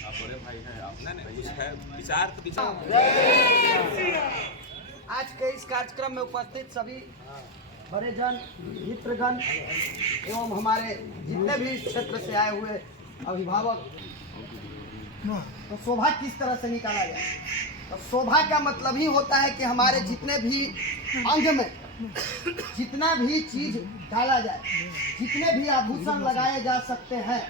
आप बड़े भाई हैं, आपने कुछ है विचार तो विचार। आज के इस कार्यक्रम में उपस्थित सभी बड़े जन, मित्रगण एवं हमारे जितने भी क्षेत्र से आए हुए अभिभावक, तो शोभा किस तरह से निकाला जाए? तो शोभा का मतलब ही होता है कि हमारे जितने भी अंग में जितना भी चीज डाला जाए, जितने भी आभूषण लगाए जा सकते हैं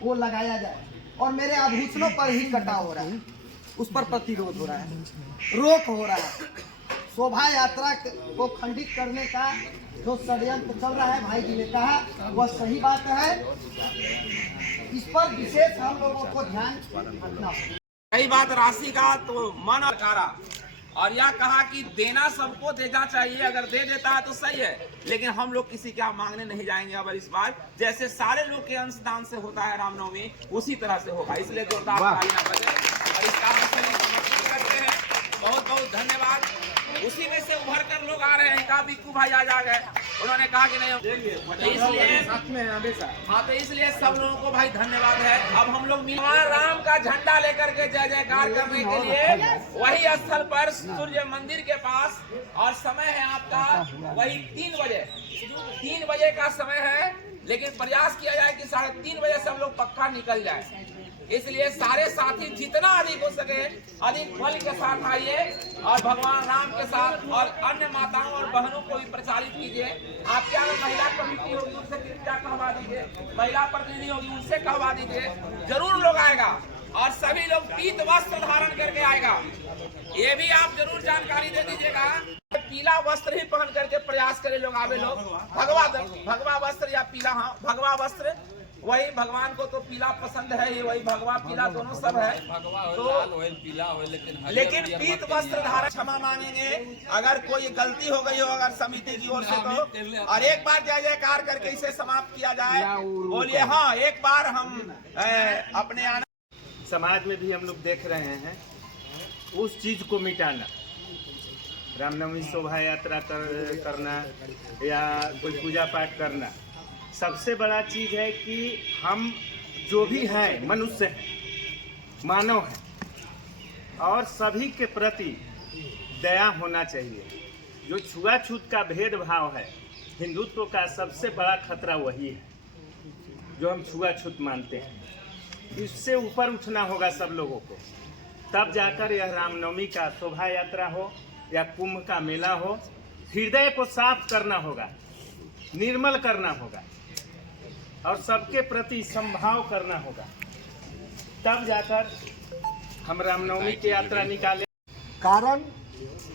वो लगाया जाए। और मेरे आभूषणों पर ही कटाव हो रहा है, उस पर प्रतिरोध हो रहा है, रोक हो रहा है। शोभा यात्रा को खंडित करने का जो षड्यंत्र चल रहा है, भाई जी ने कहा वह सही बात है। इस पर विशेष हम लोगों को ध्यान रखना होगा। कई बात राशि का तो मन कारा, और यह कहा कि देना सबको देना चाहिए, अगर दे देता है तो सही है, लेकिन हम लोग किसी क्या मांगने नहीं जाएंगे। अब इस बार जैसे सारे लोग के अंशदान से होता है रामनवमी, उसी तरह से होगा, इसलिए जोरदार ताली ना बजे और इसका हम सभी समर्थन करते हैं। बहुत बहुत धन्यवाद। उसी में से उभर कर लोग आ रहे हैं, कहा बिक्कू भाई आज आ गए, उन्होंने कहा कि नहीं, इसलिए साथ में हमेशा। हाँ, तो इसलिए सब लोगों को भाई धन्यवाद है। अब हम लोग भगवान राम का झंडा लेकर के जय जयकार करने के लिए वही स्थल पर सूर्य मंदिर के पास, और समय है आपका वही 3 बजे का समय है, लेकिन प्रयास किया जाए कि 3:30 बजे सब लोग पक्का निकल जाए। इसलिए सारे साथी जितना अधिक हो सके अधिक बल के साथ आइए और भगवान राम के साथ, और अन्य माताओं और बहनों को भी प्रचारित कीजिए। आप क्या महिला कमेटी होगी उनसे कृपया कहवा दीजिए, महिला प्रतिनिधि होगी उनसे कहवा दीजिए, जरूर लोग आएगा और सभी लोग पीत वस्त्र धारण करके आएगा। ये भी आप जरूर जानकारी दे दीजिएगा। पीला वस्त्र ही पहन करके प्रयास करे लोग, आवे लोग। भगवा वस्त्र या पीला, हाँ भगवा वस्त्र, वही भगवान को तो पीला पसंद है, ये वही भगवा पीला दोनों सब है। तो पीला हो, लेकिन पीत वस्त्र धारण क्षमा मांगेंगे अगर कोई गलती हो गई हो अगर समिति की ओर से तो, और एक बार जय जयकार करके इसे समाप्त किया जाए। बोलिए हाँ, एक बार हम अपने समाज में भी हम लोग देख रहे हैं उस चीज को मिटाना, रामनवमी शोभा यात्रा करना या कोई पूजा पाठ करना। सबसे बड़ा चीज है कि हम जो भी हैं मनुष्य हैं, मानव हैं, और सभी के प्रति दया होना चाहिए। जो छुआछूत का भेदभाव है, हिंदुत्व का सबसे बड़ा खतरा वही है, जो हम छुआछूत मानते हैं। इससे ऊपर उठना होगा सब लोगों को, तब जाकर यह रामनवमी का शोभा यात्रा हो या कुंभ का मेला हो, हृदय को साफ करना होगा, निर्मल करना होगा और सबके प्रति संभाव करना होगा, तब जाकर हम रामनवमी की यात्रा निकाले। कारण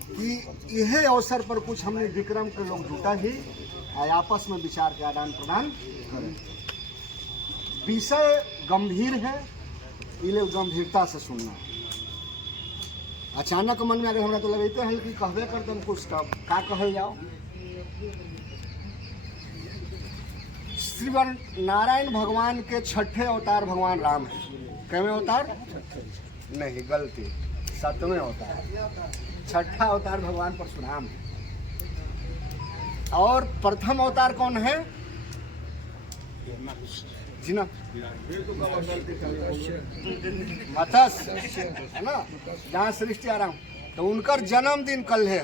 कि यह अवसर पर कुछ हमने विक्रम के लोग जुटा ही आपस में विचार के आदान प्रदान करें। विषय गंभीर है, इले गंभीरता से सुनना। अचानक मन में अगर हमरा तो लगते हैं कि कहबे कर तुम कुछ तब का कहल जाओ। श्री नारायण भगवान के छठे अवतार भगवान राम है। कैवें अवतार? नहीं, गलती, 7वें अवतार। छठा अवतार भगवान परशुराम है। और प्रथम अवतार कौन है? जी ना, मत्स्य है ना, जहाँ सृष्टि आराम। तो उनकर जन्मदिन कल है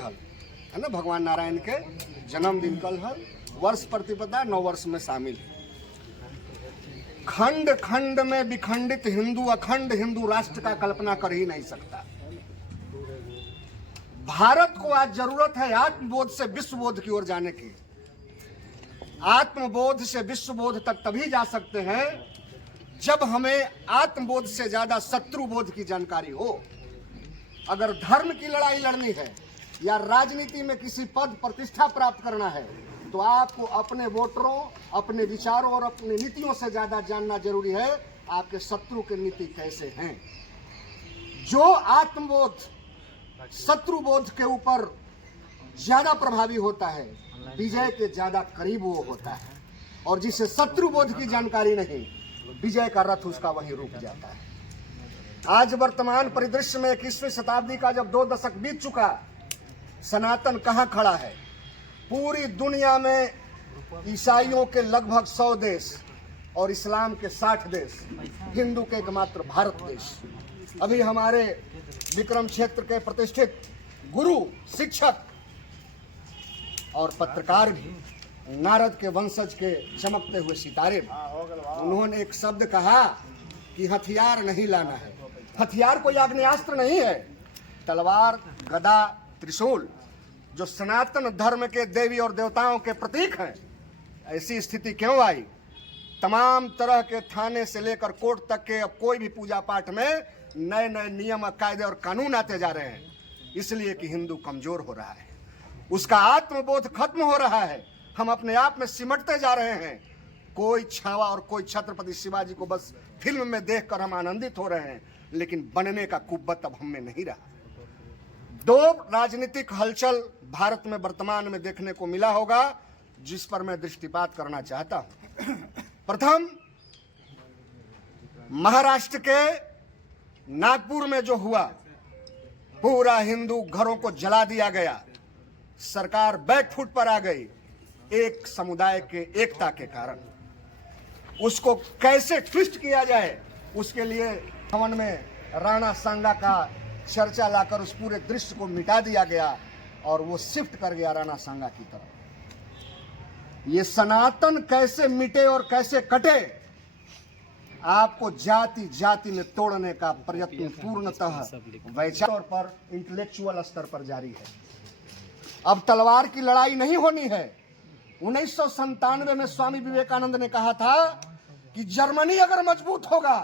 ना, भगवान नारायण के जन्मदिन कल है। वर्ष प्रतिपदा 9 वर्ष में शामिल है। खंड खंड में विखंडित हिंदू अखंड हिंदू राष्ट्र का कल्पना कर ही नहीं सकता। भारत को आज जरूरत है आत्मबोध से विश्वबोध की ओर जाने की। आत्मबोध से विश्वबोध तक तभी जा सकते हैं जब हमें आत्मबोध से ज्यादा शत्रुबोध की जानकारी हो। अगर धर्म की लड़ाई लड़नी है या राजनीति में किसी पद प्रतिष्ठा प्राप्त करना है, तो आपको अपने वोटरों, अपने विचारों और अपनी नीतियों से ज्यादा जानना जरूरी है आपके शत्रु की नीति कैसे हैं। जो आत्मबोध शत्रुबोध के ऊपर ज्यादा प्रभावी होता है, विजय के ज्यादा करीब वो होता है। और जिसे शत्रुबोध की जानकारी नहीं, विजय का रथ उसका वहीं रुक जाता है। आज वर्तमान परिदृश्य में 21वीं शताब्दी का जब 2 दशक बीत चुका, सनातन कहाँ खड़ा है? पूरी दुनिया में ईसाइयों के लगभग 100 देश, और इस्लाम के 60 देश, हिंदू के एकमात्र भारत देश। अभी हमारे विक्रम क्षेत्र के प्रतिष्ठित गुरु, शिक्षक और पत्रकार भी, नारद के वंशज के चमकते हुए सितारे भी, उन्होंने एक शब्द कहा कि हथियार नहीं लाना है। हथियार कोई आग्नेयास्त्र नहीं है। तलवार, गदा, त्रिशूल जो सनातन धर्म के देवी और देवताओं के प्रतीक हैं, ऐसी स्थिति क्यों आई? तमाम तरह के थाने से लेकर कोर्ट तक के अब कोई भी पूजा पाठ में नए नए नियम, कायदे और कानून आते जा रहे हैं, इसलिए कि हिंदू कमजोर हो रहा है, उसका आत्मबोध खत्म हो रहा है, हम अपने आप में सिमटते जा रहे हैं। कोई छावा और कोई छत्रपति शिवाजी को बस फिल्म में देखकर हम आनंदित हो रहे हैं, लेकिन बनने का कुव्वत अब हम में नहीं रहा। दो राजनीतिक हलचल भारत में वर्तमान में देखने को मिला होगा, जिस पर मैं दृष्टिपात करना चाहता हूं। प्रथम, महाराष्ट्र के नागपुर में जो हुआ, पूरा हिंदू घरों को जला दिया गया, सरकार बैकफुट पर आ गई एक समुदाय के एकता के कारण। उसको कैसे ट्विस्ट किया जाए, उसके लिए भवन में राणा सांगा का चर्चा लाकर उस पूरे दृश्य को मिटा दिया गया और वो शिफ्ट कर गया राणा सांगा की तरफ। ये सनातन कैसे मिटे और कैसे कटे, आपको जाति जाति में तोड़ने का प्रयत्न पूर्णतः वैचारिक तौर पर, इंटेलेक्चुअल स्तर पर जारी है। अब तलवार की लड़ाई नहीं होनी है। 1997 में स्वामी विवेकानंद ने कहा था कि जर्मनी अगर मजबूत होगा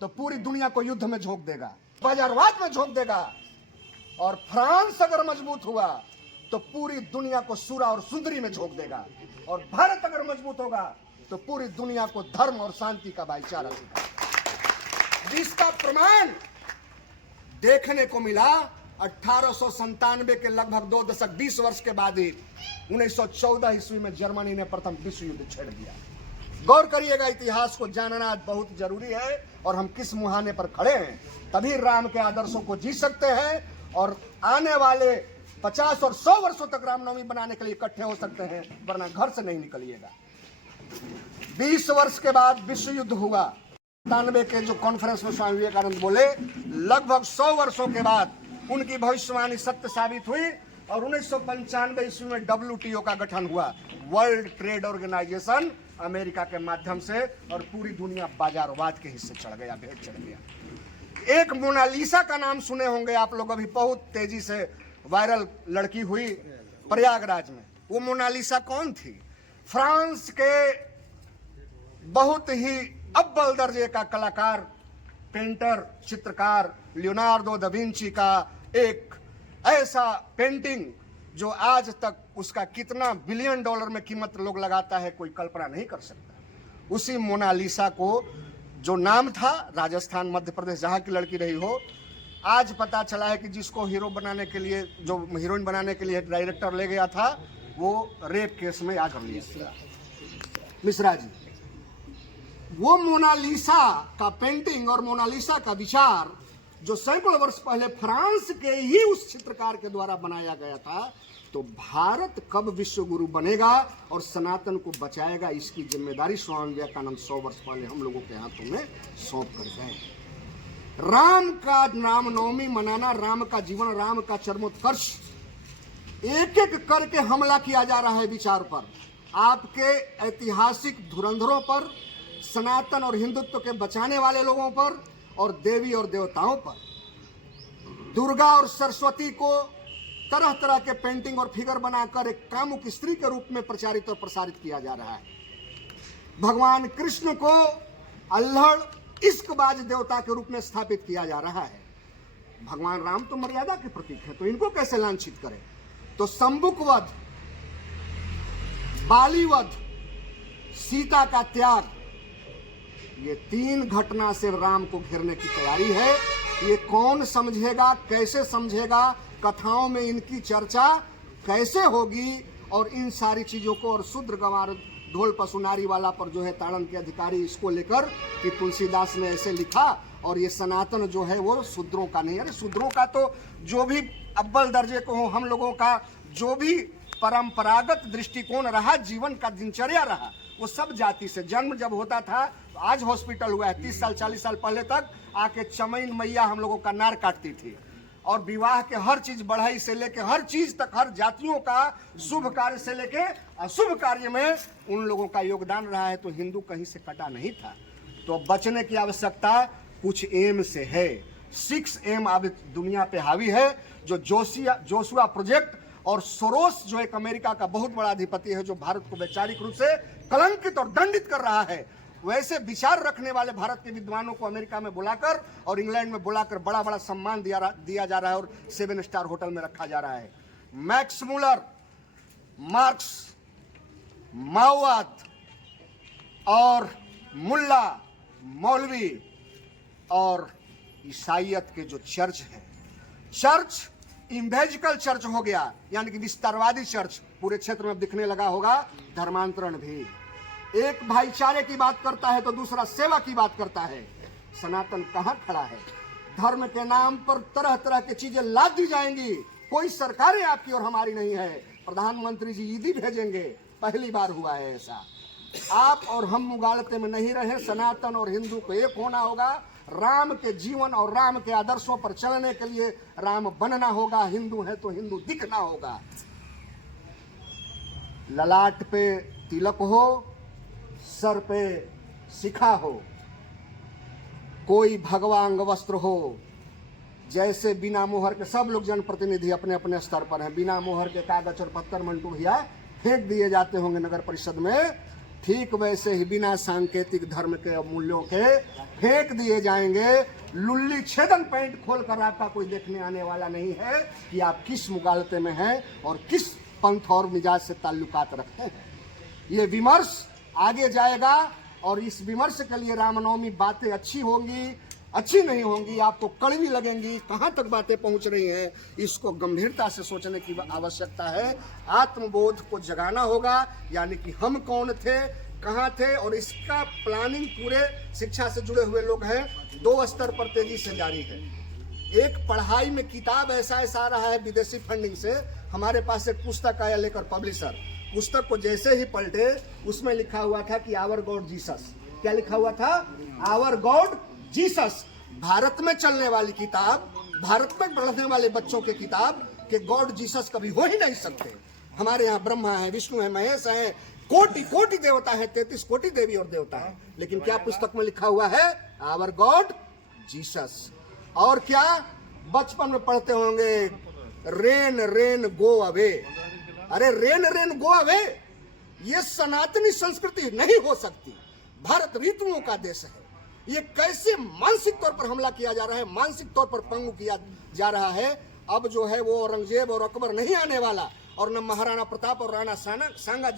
तो पूरी दुनिया को युद्ध में झोंक देगा, बाजारवाद में झोंक देगा, और फ्रांस अगर मजबूत हुआ तो पूरी दुनिया को सूरा और सुंदरी में झोंक देगा, और भारत अगर मजबूत होगा तो पूरी दुनिया को धर्म और शांति का भाईचारा देगा। जिसका प्रमाण देखने को मिला 1897 के लगभग 2 दशक 20 वर्ष के बाद ही 1914 ईस्वी में जर्मनी ने प्रथम विश्व युद्ध छेड़ दिया। गौर करिएगा, इतिहास को जानना बहुत जरूरी है, और हम किस मुहाने पर खड़े हैं, तभी राम के आदर्शों को जी सकते हैं और आने वाले 50 और 100 वर्षों तक रामनवमी बनाने के लिए इकट्ठे हो सकते हैं, वरना घर से नहीं निकलिएगा। 20 वर्ष के बाद विश्व युद्ध हुआ। 97 के जो कॉन्फ्रेंस में स्वामी विवेकानंद बोले, लगभग 100 वर्षों के बाद उनकी भविष्यवाणी सत्य साबित हुई और 1995 ईस्वी में WTO का गठन हुआ, वर्ल्ड ट्रेड ऑर्गेनाइजेशन, अमेरिका के माध्यम से, और पूरी दुनिया बाजारवाद के हिस्से चढ़ गया, भेंट चढ़ गया। एक मोनालिसा का नाम सुने होंगे आप लोग, अभी बहुत तेजी से वायरल लड़की हुई प्रयागराज में। वो मोनालिसा कौन थी? फ्रांस के बहुत ही अव्वल दर्जे का कलाकार, पेंटर, चित्रकार लियोनार्डो दा विंची का एक ऐसा पेंटिंग जो आज तक उसका कितना बिलियन डॉलर में कीमत लोग लगाता है, कोई कल्पना नहीं कर सकता। उसी मोनालिसा को जो नाम था, राजस्थान, मध्य प्रदेश, जहाँ की लड़की रही हो, आज पता चला है कि जिसको हीरो बनाने के लिए, जो हीरोइन बनाने के लिए डायरेक्टर ले गया था, वो रेप केस में याद कर लिया मिश्रा जी। वो मोनालिसा का पेंटिंग और मोनालिसा का विचार जो सैकड़ों वर्ष पहले फ्रांस के ही उस चित्रकार के द्वारा बनाया गया था, तो भारत कब विश्व गुरु बनेगा और सनातन को बचाएगा, इसकी जिम्मेदारी स्वामी विवेकानंद 100 वर्ष पहले हम लोगों के हाथों में सौंप कर गए। राम का रामनवमी मनाना, राम का जीवन, राम का चरमोत्कर्ष, एक एक करके हमला किया जा रहा है विचार पर, आपके ऐतिहासिक धुरंधरों पर, सनातन और हिंदुत्व के बचाने वाले लोगों पर और देवी और देवताओं पर। दुर्गा और सरस्वती को तरह तरह के पेंटिंग और फिगर बनाकर एक कामुक स्त्री के रूप में प्रचारित और प्रसारित किया जा रहा है। भगवान कृष्ण को अल्हड़, इश्कबाज देवता के रूप में स्थापित किया जा रहा है। भगवान राम तो मर्यादा के प्रतीक है, तो इनको कैसे लांछित करें? तो संबुकवध, बालीवध, सीता का त्याग, ये 3 घटना से राम को घेरने की तैयारी है। ये कौन समझेगा, कैसे समझेगा, कथाओं में इनकी चर्चा कैसे होगी, और इन सारी चीजों को, और शूद्र गंवार ढोल पशुनारी वाला पर जो है ताड़न के अधिकारी, इसको लेकर कि तुलसीदास ने ऐसे लिखा और ये सनातन जो है वो शूद्रों का नहीं। अरे शूद्रों का तो जो भी अव्वल दर्जे को हो, हम लोगों का जो भी परंपरागत दृष्टिकोण रहा, जीवन का दिनचर्या रहा, वो सब जाति से, जन्म जब होता था तो आज हॉस्पिटल हुआ है, 30 साल 40 साल पहले तक आके चमैन मैया हम लोगों का नार काटती थी। और विवाह के हर चीज, बढ़ाई से लेके हर चीज तक, हर जातियों का शुभ कार्य से लेके अशुभ कार्य में उन लोगों का योगदान रहा है। तो हिंदू कहीं से कटा नहीं था। तो बचने की आवश्यकता कुछ एम से है। 6 एम अब दुनिया पे हावी है, जो जोशुआ प्रोजेक्ट और सोरोस जो एक अमेरिका का बहुत बड़ा अधिपति है, जो भारत को वैचारिक रूप से कलंकित और दंडित कर रहा है, वैसे विचार रखने वाले भारत के विद्वानों को अमेरिका में बुलाकर और इंग्लैंड में बुलाकर बड़ा बड़ा सम्मान दिया जा रहा है और 7 स्टार होटल में रखा जा रहा है। मैक्स मुलर, मार्क्स, माओवाद और मुल्ला, मौलवी और ईसाइयत के जो चर्च है, चर्च इवेंजेलिकल चर्च हो गया, यानी कि विस्तारवादी चर्च पूरे क्षेत्र में दिखने लगा होगा। धर्मांतरण भी, एक भाईचारे की बात करता है तो दूसरा सेवा की बात करता है। सनातन कहाँ खड़ा है? धर्म के नाम पर तरह तरह की चीजें लाद दी जाएंगी। कोई सरकारें आपकी और हमारी नहीं है। प्रधानमंत्री जी ईदी भेजेंगे, पहली बार हुआ है ऐसा। आप और हम मुगालते में नहीं रहे। सनातन और हिंदू को एक होना होगा। राम के जीवन और राम के आदर्शों पर चलने के लिए राम बनना होगा। हिंदू है तो हिंदू दिखना होगा। ललाट पे तिलक हो, सर पे शिखा हो, कोई भगवा अंग वस्त्र हो, जैसे बिना मोहर के सब लोग जनप्रतिनिधि अपने अपने स्तर पर हैं, बिना मोहर के कागज और पत्थर मंटू भैया फेंक दिए जाते होंगे नगर परिषद में, ठीक वैसे ही बिना सांकेतिक धर्म के मूल्यों के फेंक दिए जाएंगे। लुल्ली छेदन पैंट खोलकर आपका कोई देखने आने वाला नहीं है कि आप किस मुगालते में हैं और किस पंथ और मिजाज से ताल्लुकात रखते हैं। ये विमर्श आगे जाएगा और इस विमर्श के लिए रामनवमी बातें अच्छी होंगी, अच्छी नहीं होंगी, आपको कड़वी लगेंगी। कहाँ तक बातें पहुँच रही हैं, इसको गंभीरता से सोचने की आवश्यकता है। आत्मबोध को जगाना होगा, यानी कि हम कौन थे, कहाँ थे, और इसका प्लानिंग पूरे शिक्षा से जुड़े हुए लोग हैं, 2 स्तर पर तेजी से जारी है। एक पढ़ाई में किताब ऐसा आ रहा है विदेशी फंडिंग से। हमारे पास एक पुस्तक आया लेकर पब्लिशर, पुस्तक को जैसे ही पलटे उसमें लिखा हुआ था कि आवर गॉड जीसस। क्या लिखा हुआ था? Our God Jesus. भारत में चलने वाली किताब, भारत में पढ़ने वाले बच्चों के किताब के गॉड जीसस कभी हो ही नहीं सकते। हमारे यहाँ ब्रह्मा है, विष्णु है, महेश है, कोटि कोटि देवता है, 33 कोटि देवी और देवता है, लेकिन क्या पुस्तक में लिखा हुआ है? Our God Jesus. और क्या बचपन में पढ़ते होंगे, रेन रेन गो अवे। अरे रेन रेन गो अवे, ये सनातनी संस्कृति नहीं हो सकती। भारत ऋतुओं का देश है। ये कैसे मानसिक तौर पर हमला किया जा रहा है, मानसिक तौर पर पंगु किया जा रहा है। अब जो है वो औरंगजेब और अकबर नहीं आने वाला, और न महाराणा प्रताप और राणा सांगा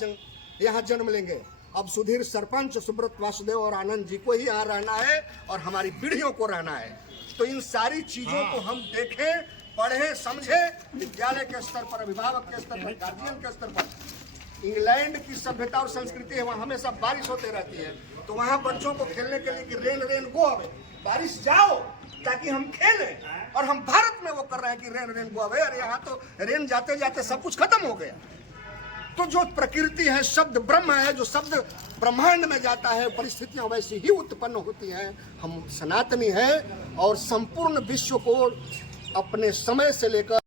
यहाँ जन्म लेंगे। अब सुधीर सरपंच, सुब्रत वासुदेव और आनंद जी को ही यहाँ रहना है और हमारी पीढ़ियों को रहना है। तो इन सारी चीजों को हम देखें, पढ़े, समझे, विद्यालय के स्तर पर, अभिभावक के स्तर पर, गार्जियन के स्तर पर। इंग्लैंड की सभ्यता और संस्कृति है, वहाँ हमेशा बारिश होते रहती है, तो वहाँ बच्चों को खेलने के लिए कि रेन रेन गो अवे, बारिश जाओ ताकि हम खेलें। और हम भारत में वो कर रहे हैं कि रेन रेन गो अवे। अरे यहाँ तो रेन जाते जाते सब कुछ खत्म हो गया। तो जो प्रकृति है, शब्द ब्रह्म है, जो शब्द ब्रह्मांड में जाता है, परिस्थितियां वैसी ही उत्पन्न होती हैं। हम सनातनी हैं और संपूर्ण विश्व को अपने समय से लेकर